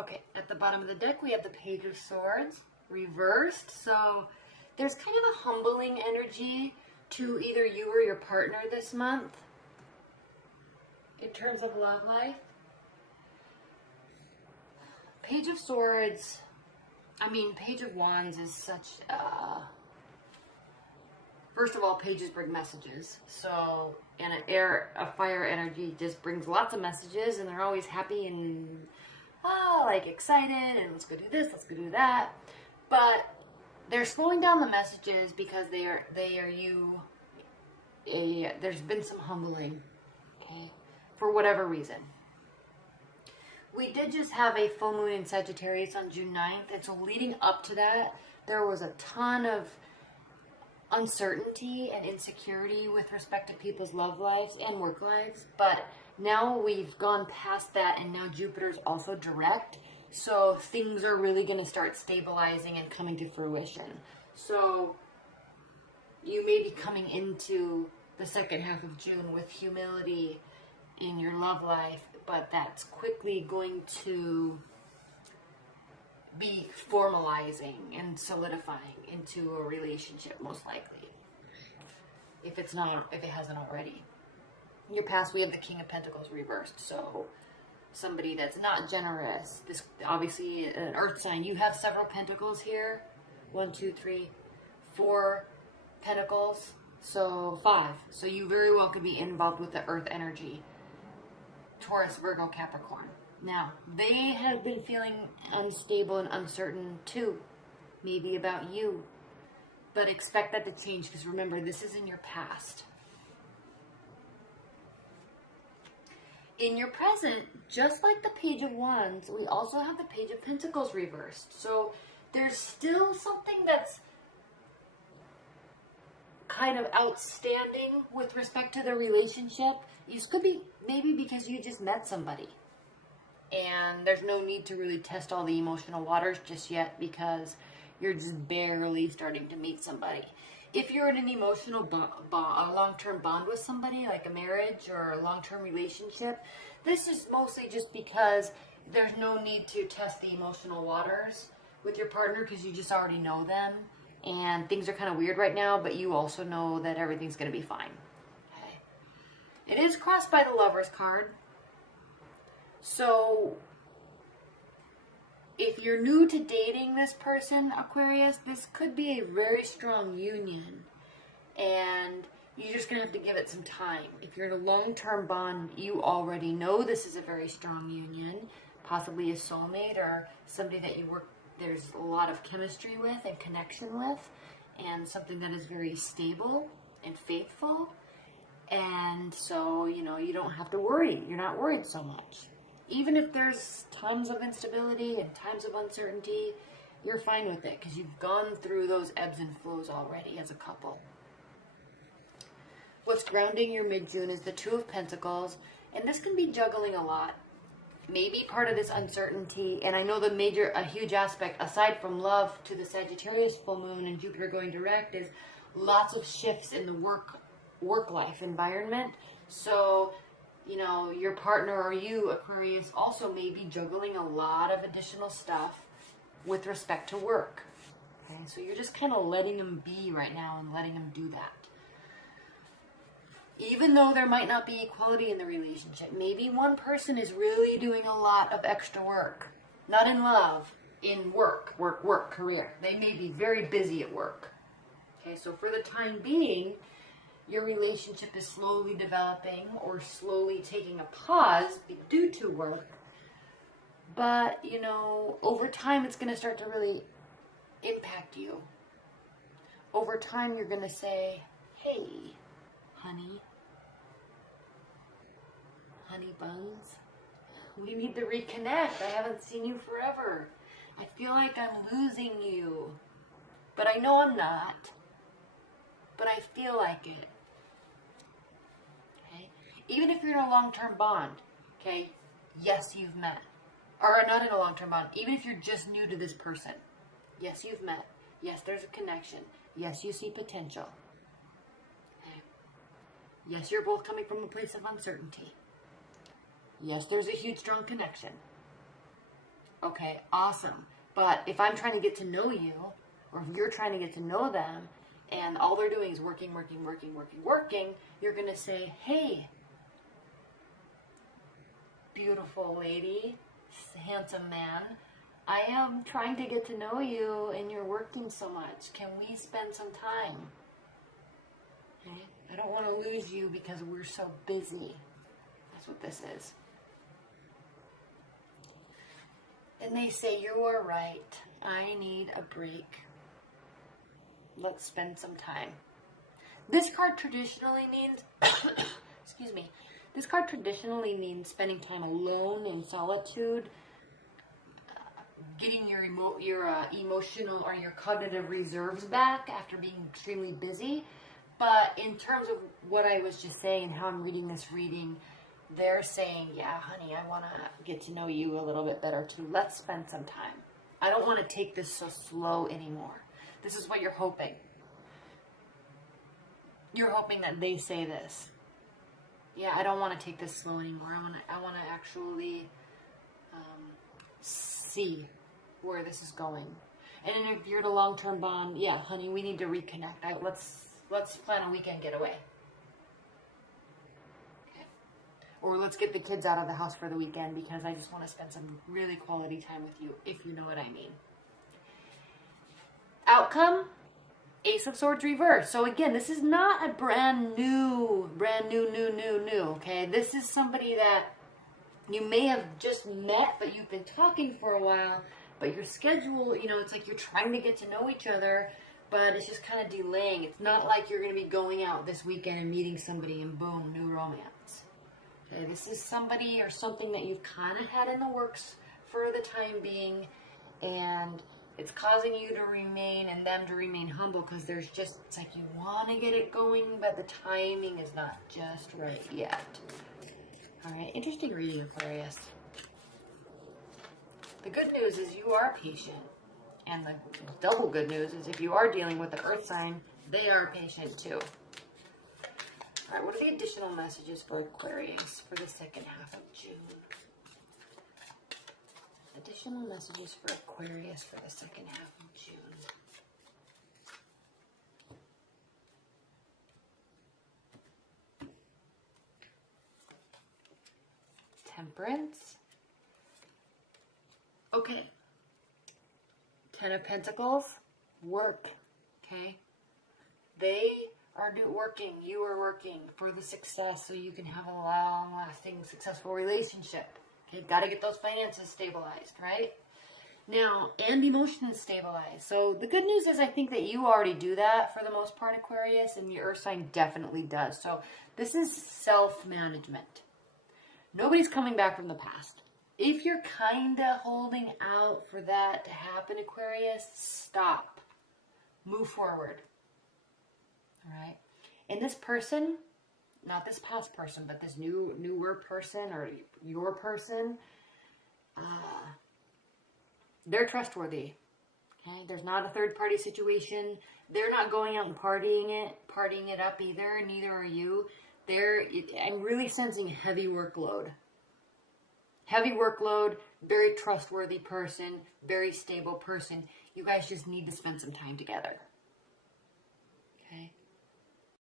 Okay, at the bottom of the deck, we have the Page of Swords reversed. So there's kind of a humbling energy to either you or your partner this month in terms of love life. Page of Swords, Page of Wands is such first of all, pages bring messages. So, and a fire energy just brings lots of messages, and they're always happy and like excited, and let's go do this, let's go do that. But they're slowing down the messages because there's been some humbling, okay, for whatever reason. We did just have a full moon in Sagittarius on June 9th, and so leading up to that, there was a ton of uncertainty and insecurity with respect to people's love lives and work lives. But now we've gone past that, and now Jupiter's also direct, so things are really going to start stabilizing and coming to fruition. So you may be coming into the second half of June with humility in your love life, but that's quickly going to be formalizing and solidifying into a relationship, most likely, if it hasn't already. In your past, we have the King of Pentacles reversed, so somebody that's not generous. This obviously an earth sign. You have several pentacles here. 1, 2, 3, 4 pentacles, so 5. So you very well could be involved with the earth energy. Taurus, Virgo, Capricorn. Now, they have been feeling unstable and uncertain too, maybe about you. But expect that to change, because remember, this is in your past. In your present, just like the Page of Wands, we also have the Page of Pentacles reversed. So there's still something that's kind of outstanding with respect to the relationship. This could be maybe because you just met somebody, and there's no need to really test all the emotional waters just yet, because you're just barely starting to meet somebody. If you're in an emotional a long-term bond with somebody, like a marriage or a long-term relationship, this is mostly just because there's no need to test the emotional waters with your partner, because you just already know them, and things are kind of weird right now, but you also know that everything's going to be fine. Okay. It is crossed by the Lovers card. So if you're new to dating this person, Aquarius, this could be a very strong union, and you're just going to have to give it some time. If you're in a long-term bond, you already know this is a very strong union, possibly a soulmate or somebody that there's a lot of chemistry with and connection with, and something that is very stable and faithful. And so, you don't have to worry. You're not worried so much. Even if there's tons of instability and times of uncertainty, you're fine with it, because you've gone through those ebbs and flows already as a couple. What's grounding your mid-June is the Two of Pentacles, and this can be juggling a lot. Maybe part of this uncertainty, and I know a huge aspect, aside from love, to the Sagittarius full moon and Jupiter going direct, is lots of shifts in the work life environment. So your partner or you, Aquarius, also may be juggling a lot of additional stuff with respect to work. Okay, so you're just kind of letting them be right now and letting them do that. Even though there might not be equality in the relationship, maybe one person is really doing a lot of extra work. Not in love, in work, career. They may be very busy at work. Okay, so for the time being, your relationship is slowly developing or slowly taking a pause due to work. But, over time, it's going to start to really impact you. Over time, you're going to say, hey, honey buns, we need to reconnect. I haven't seen you forever. I feel like I'm losing you. But I know I'm not. But I feel like it. Even if you're in a long-term bond, okay, yes, you've met. Or not in a long-term bond, even if you're just new to this person, yes, you've met. Yes, there's a connection. Yes, you see potential. Okay. Yes, you're both coming from a place of uncertainty. Yes, there's a huge, strong connection. Okay, awesome. But if I'm trying to get to know you, or if you're trying to get to know them, and all they're doing is working, you're going to say, hey, beautiful lady, handsome man, I am trying to get to know you, and you're working so much. Can we spend some time? Okay? I don't want to lose you because we're so busy. That's what this is. And they say, you are right. I need a break. Let's spend some time. This card traditionally means, excuse me, this card traditionally means spending time alone in solitude, getting your emotional or your cognitive reserves back after being extremely busy. But in terms of what I was just saying and how I'm reading this reading, they're saying, yeah, honey, I want to get to know you a little bit better too. Let's spend some time. I don't want to take this so slow anymore. This is what you're hoping. You're hoping that they say this. Yeah, I don't want to take this slow anymore. I want to actually see where this is going. And if you're in a long-term bond, yeah, honey, we need to reconnect. Let's plan a weekend getaway. Okay. Or let's get the kids out of the house for the weekend because I just want to spend some really quality time with you, if you know what I mean. Outcome, Ace of Swords reverse. So again, this is not a brand new, okay? This is somebody that you may have just met, but you've been talking for a while, but your schedule, it's like you're trying to get to know each other, but it's just kind of delaying. It's not like you're going to be going out this weekend and meeting somebody and boom, new romance. Okay, this is somebody or something that you've kind of had in the works for the time being, and it's causing you to remain and them to remain humble because it's like you want to get it going, but the timing is not just right yet. All right, interesting reading, Aquarius. The good news is you are patient. And the double good news is if you are dealing with the earth sign, they are patient too. All right, what are the additional messages for Aquarius for the second half of June? Additional messages for Aquarius for the second half of June. Temperance. Okay. Ten of Pentacles. Work. Okay. They are working. You are working for the success so you can have a long-lasting, successful relationship. Okay, got to get those finances stabilized, right? Now, and emotions stabilized. So the good news is I think that you already do that for the most part, Aquarius, and your earth sign definitely does. So this is self-management. Nobody's coming back from the past. If you're kind of holding out for that to happen, Aquarius, stop. Move forward. All right? And this person, not this past person, but this newer person or your person, they're trustworthy. Okay? There's not a third-party situation. They're not going out and partying it up either. Neither are you. I'm really sensing heavy workload. Heavy workload, very trustworthy person, very stable person. You guys just need to spend some time together. Okay?